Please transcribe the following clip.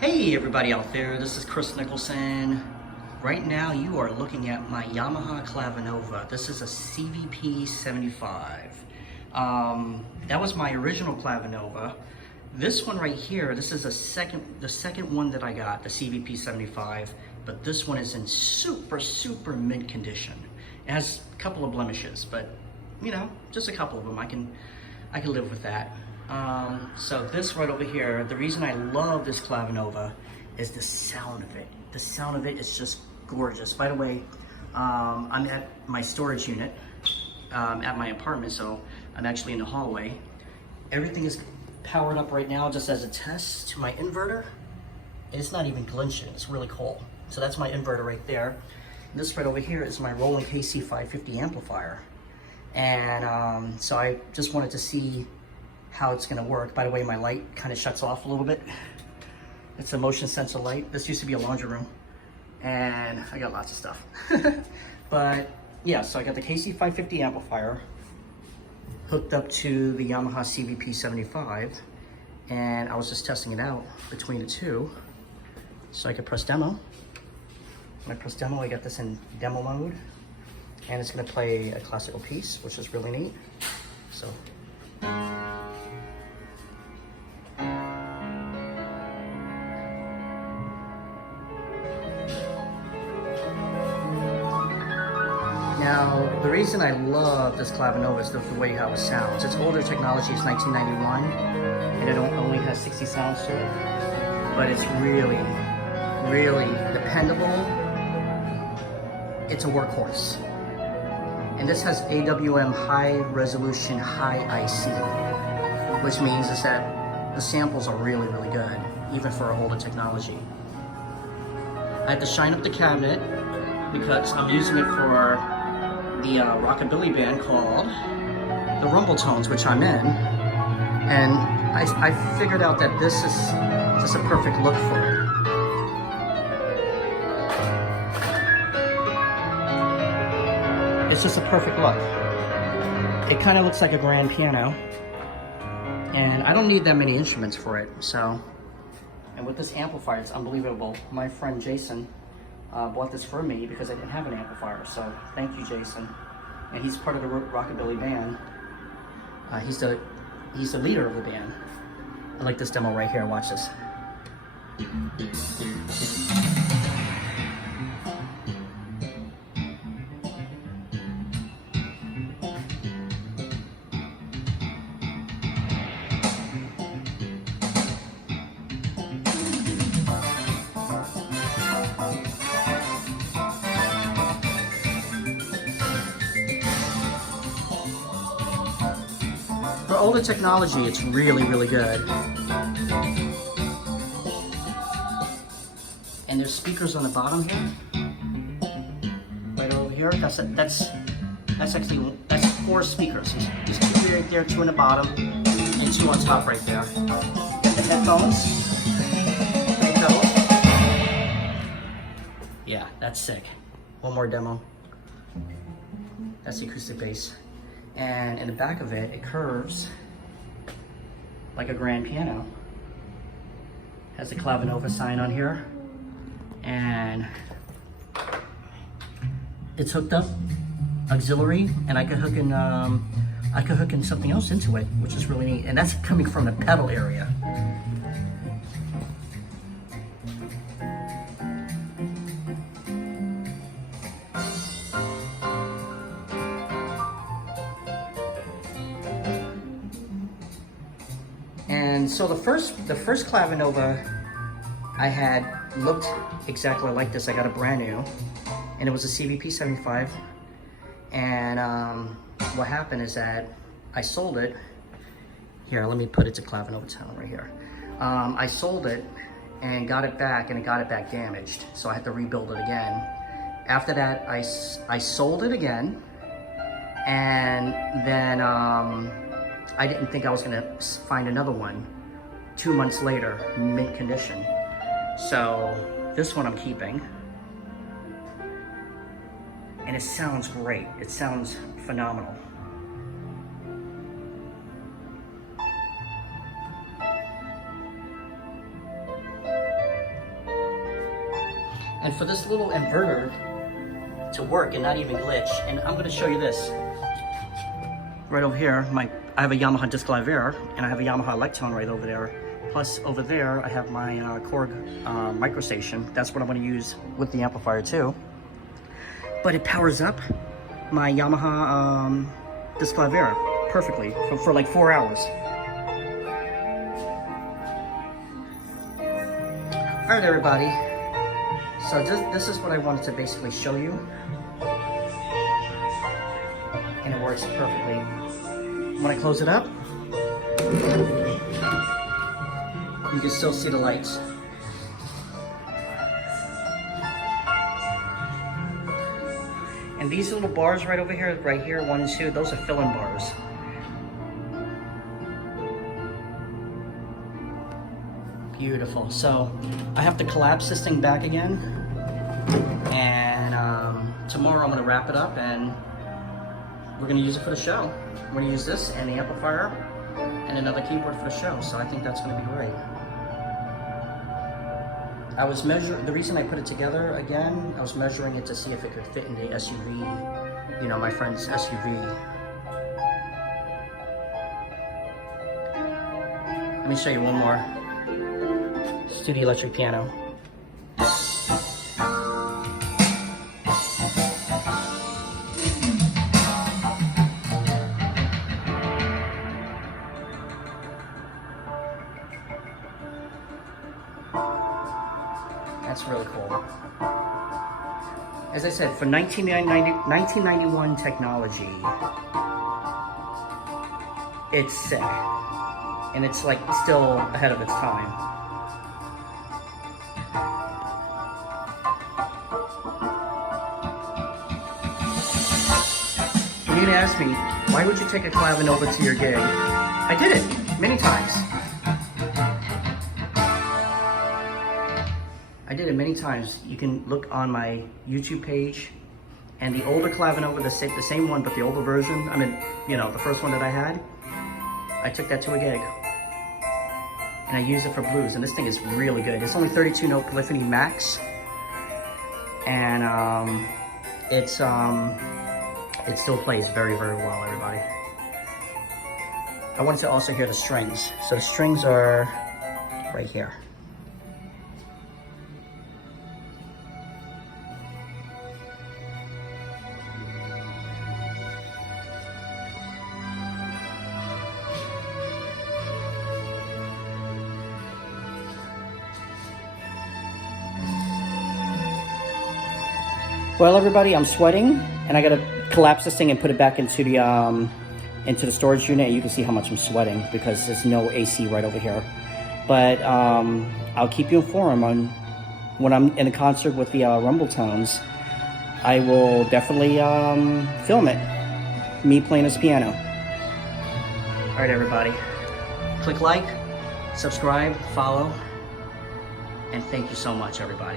Hey everybody out there, this is Kris Nicholson. Right now you are looking at my Yamaha Clavinova. This is a CVP-75. That was my original Clavinova. This one right here, this is the second one that I got, the CVP-75, but this one is in super mint condition. It has a couple of blemishes, but you know, just a couple of them. I can live with that. So this right over here, the reason I love this Clavinova is the sound of it. The sound of it is just gorgeous. By the way, I'm at my storage unit at my apartment, so I'm actually in the hallway. Everything is powered up right now just as a test to my inverter. It's not even glitching, it's really cool. So that's my inverter right there. And this right over here is my Roland KC550 amplifier. And so I just wanted to see how it's gonna work. By the way, my light kind of shuts off a little bit. It's a motion sensor light. This used to be a laundry room, and I got lots of stuff. But yeah, so I got the KC550 amplifier hooked up to the Yamaha CVP-75, and I was just testing it out between the two so I could press demo. When I press demo, I got this in demo mode, and it's gonna play a classical piece, which is really neat. So. Now, the reason I love this Clavinova is the way how it sounds. It's older technology, it's 1991, and it only has 60 sounds to it, but it's really dependable. It's a workhorse. And this has AWM high resolution, high IC, which means is that the samples are really good, even for older technology. I had to shine up the cabinet because I'm using it for the rockabilly band called the Rumble Tones, which I'm in, and I figured out that this is just a perfect look for it. It's just a perfect look. It kind of looks like a grand piano, and I don't need that many instruments for it. So, and with this amplifier, it's unbelievable. My friend Jason bought this for me because I didn't have an amplifier, so thank you, Jason. And he's part of the rockabilly band. He's the leader of the band. I like this demo right here. Watch this. For older technology, it's really good. And there's speakers on the bottom here. Right over here. That's 4 speakers. There's 2 right there, 2 on the bottom, and 2 on top right there. Get the headphones. Right those. Yeah, that's sick. One more demo. That's the acoustic bass. And in the back of it, it curves like a grand piano. Has the Clavinova sign on here, and it's hooked up auxiliary, and I could hook in something else into it, which is really neat. And that's coming from the pedal area. And so the first Clavinova I had looked exactly like this. I got a brand new, and it was a CVP-75. And what happened is that I sold it. Here, let me put it to Clavinova Town right here. I sold it and got it back, and it got it back damaged. So I had to rebuild it again. After that, I sold it again, and then I didn't think I was gonna find another one. 2 months later, mint condition. So this one I'm keeping. And it sounds great. It sounds phenomenal. And for this little inverter to work and not even glitch, and I'm gonna show you this. Right over here, I have a Yamaha disc Clavinova, and I have a Yamaha Electone right over there. Plus over there, I have my Korg microstation. That's what I'm gonna use with the amplifier too. But it powers up my Yamaha disc Clavinova perfectly for like 4 hours. All right, everybody. So this is what I wanted to basically show you. And it works perfectly. When I close it up, you can still see the lights. And these little bars right over here, right here, 1 and 2, those are fill-in bars. Beautiful. So I have to collapse this thing back again, and tomorrow I'm going to wrap it up and we're going to use it for the show. We're going to use this and the amplifier and another keyboard for the show, so I think that's going to be great. I was measuring, the reason I put it together again, I was measuring it to see if it could fit in the SUV, you know, my friend's SUV. Let me show you one more. Studio electric piano. That's really cool. As I said, for 1991 technology, it's sick. And it's like still ahead of its time. You're gonna ask me, why would you take a Clavinova to your gig? I did it many times. I did it many times. You can look on my YouTube page, and the older Clavinova, the same one, but the older version, I mean, you know, the first one that I had, I took that to a gig. And I used it for blues, and this thing is really good. It's only 32 note polyphony max, and it still plays very, very well, everybody. I wanted to also hear the strings. So the strings are right here. Well, everybody, I'm sweating, and I gotta collapse this thing and put it back into the storage unit. You can see how much I'm sweating because there's no AC right over here. But I'll keep you informed on when I'm in a concert with the Rumble Tones. I will definitely film it, me playing this piano. All right, everybody, click like, subscribe, follow, and thank you so much, everybody.